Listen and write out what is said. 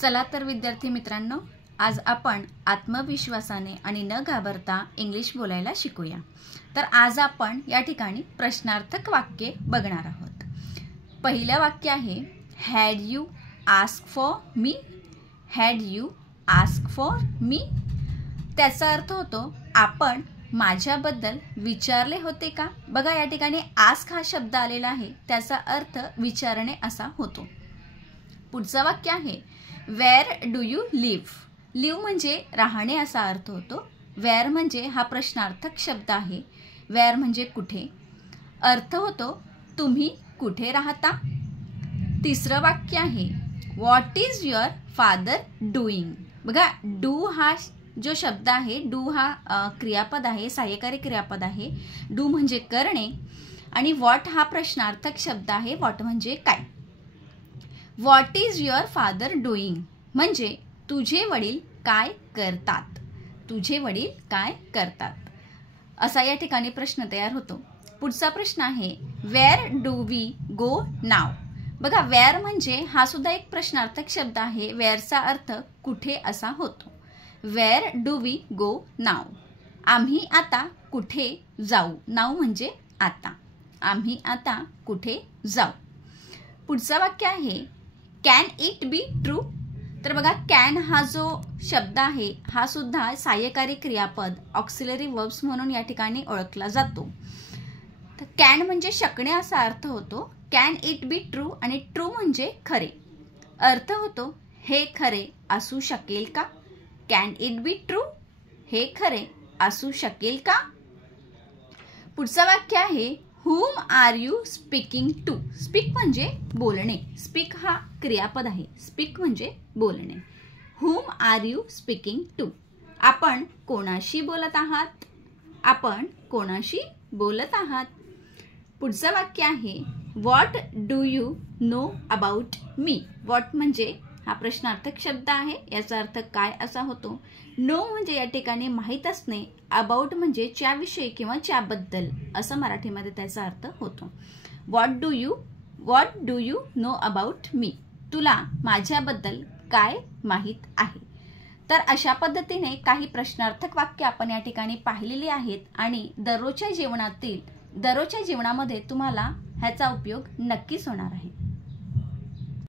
चला तर विद्यार्थी मित्रांनो, आज आपण आत्मविश्वासाने आणि न घाबरता इंग्लिश बोलायला शिकूया। तर आज आपण या ठिकाणी प्रश्नार्थक वाक्य बघणार आहोत। पहिलं वाक्य आहे had you ask for me. Had you ask for me त्याचा अर्थ होतो आपण माझ्याबद्दल विचारले होते का। बघा या ठिकाणी आस्क हा शब्द आलेला आहे, त्याचा अर्थ विचारणे असा होतो। पुढचं वाक्य आहे where do you live. Live म्हणजे राहणे असा अर्थ होतो। वेअर म्हणजे हा प्रश्नार्थक शब्द आहे। वेअर म्हणजे कुठे, अर्थ होतो तुम्ही कुठे राहता। तिसरं वाक्य आहे what is your father doing. बघा डू हा जो शब्द आहे, डू हा क्रियापद आहे, सहाय्यकारी क्रियापद आहे। डू म्हणजे करणे आणि व्हॉट हा प्रश्नार्थक शब्द आहे। व्हॉट म्हणजे काय। What is your father doing म्हणजे तुझे वडील काय करतात। तुझे वडील काय करतात असा या ठिकाणी प्रश्न तयार होतो। पुढचा प्रश्न आहे वेअर डू वी गो नाव। बघा वेअर म्हणजे हा सुद्धा एक प्रश्नार्थक शब्द आहे। वेअरचा अर्थ कुठे असा होतो। वेअर डू वी गो नाव, आम्ही आता कुठे जाऊ। नाव म्हणजे आता, आम्ही आता कुठे जाऊ। पुढचं वाक्य आहे कॅन इट बी ट्रू। तर बघा कॅन हा जो शब्द आहे हा सुद्धा सहाय्यकारी क्रियापद ऑक्सिलरी वर्ब्स म्हणून या ठिकाणी ओळखला जातो। तर कॅन म्हणजे शकणे असा अर्थ होतो। कॅन इट बी ट्रू आणि ट्रू म्हणजे खरे, अर्थ होतो हे खरे असू शकेल का। कॅन इट बी ट्रू, हे खरे असू शकेल का। पुढचं वाक्य आहे whom are you speaking to। Speak म्हणजे बोलणे, स्पीक हा क्रियापद आहे। स्पीक म्हणजे बोलणे। whom are you speaking to, आपण कोणाशी बोलत आहात। आपण कोणाशी बोलत आहात। पुढचं वाक्य आहे what do you know about me. What म्हणजे हा प्रश्नार्थक शब्द आहे, याचा अर्थ काय असा होतो। नो म्हणजे या ठिकाणी माहीत असणे, अबाउट म्हणजे च्याविषयी किंवा च्याबद्दल असं मराठीमध्ये त्याचा अर्थ होतो। What do you know about me, तुला माझ्याबद्दल काय माहीत आहे। तर अशा पद्धतीने काही प्रश्नार्थक वाक्य आपण या ठिकाणी पाहिलेली आहेत आणि दररोजच्या जीवनामध्ये तुम्हाला ह्याचा उपयोग नक्कीच होणार आहे।